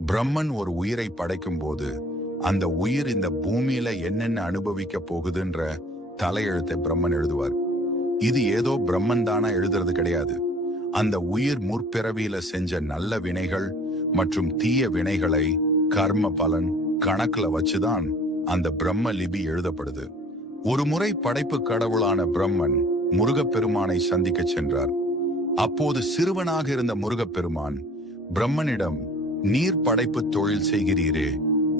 பிரம்மன் ஒரு உயிரை படைக்கும் போது அந்த உயிர் இந்த பூமியில என்னென்ன அனுபவிக்க போகுதுன்ற தலையெழுத்தை பிரம்மன் எழுதுவார். இது ஏதோ பிரம்மன் தானா எழுதுறது கிடையாது. அந்த உயிர் முற்பிறவியில செஞ்ச நல்ல வினைகள் மற்றும் தீய வினைகளை கர்ம பலன் கணக்குல வச்சுதான் அந்த பிரம்ம லிபி எழுதப்படுது. ஒரு முறை படைப்பு கடவுளான பிரம்மன் முருகப்பெருமானை சந்திக்க சென்றார். அப்போது சிறுவனாக இருந்த முருகப்பெருமான் பிரம்மனிடம், நீர் படைப்பு தொழில் செய்கிறீரே,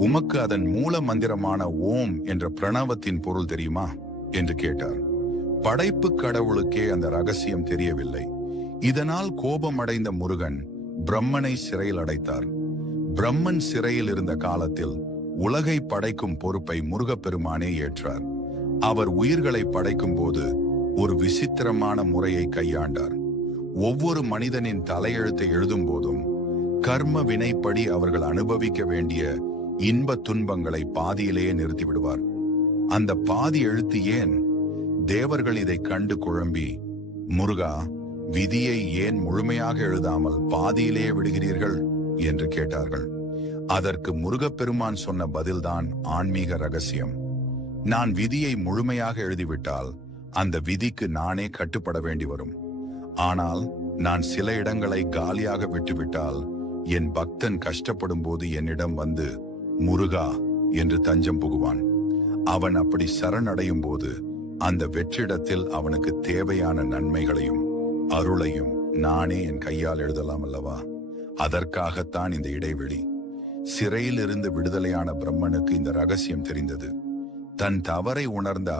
உமக்கு அதன் மூல மந்திரமான ஓம் என்ற பிரணவத்தின் பொருள் தெரியுமா என்று கேட்டார். படைப்பு கடவுளுக்கே அந்த ரகசியம் தெரியவில்லை. இதனால் கோபமடைந்த முருகன் பிரம்மனை சிறையில் அடைத்தார். பிரம்மன் சிறையில் இருந்த காலத்தில் உலகை படைக்கும் பொறுப்பை முருகப்பெருமானே ஏற்றார். அவர் உயிர்களை படைக்கும் போது ஒரு விசித்திரமான முறையை கையாண்டார். ஒவ்வொரு மனிதனின் தலையெழுத்தை எழுதும் போதும் கர்ம வினைப்படி அவர்கள் அனுபவிக்க வேண்டிய இன்ப துன்பங்களை பாதியிலேயே நிறுத்திவிடுவார். அந்த பாதி எழுத்து ஏன்? தேவர்கள் இதை கண்டு குழம்பி, முருகா, விதியை ஏன் முழுமையாக எழுதாமல் பாதியிலேயே விடுகிறீர்கள் என்று கேட்டார்கள். அதற்கு முருகப்பெருமான் சொன்ன பதில்தான் ஆன்மீக ரகசியம். நான் விதியை முழுமையாக எழுதிவிட்டால் அந்த விதிக்கு நானே கட்டுப்பட வேண்டி வரும். ஆனால் நான் சில இடங்களை காலியாக விட்டுவிட்டால் என் பக்தன் கஷ்டப்படும் போது என்னிடம் வந்து முருகா என்று தஞ்சம் புகுவான். அவன் அப்படி சரணடையும் போது அந்த வெற்றிடத்தில் அவனுக்கு தேவையான நன்மைகளையும் அருளையும் நானே என் கையால் எழுதலாம் அல்லவா? அதற்காகத்தான் இந்த இடைவெளி. சிறையில் இருந்து விடுதலையான பிரம்மனுக்கு இந்த ரகசியம் தெரிந்தது. தன் தவறை உணர்ந்த